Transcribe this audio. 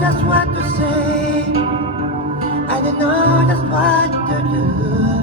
just what to say. I don't know just what to do.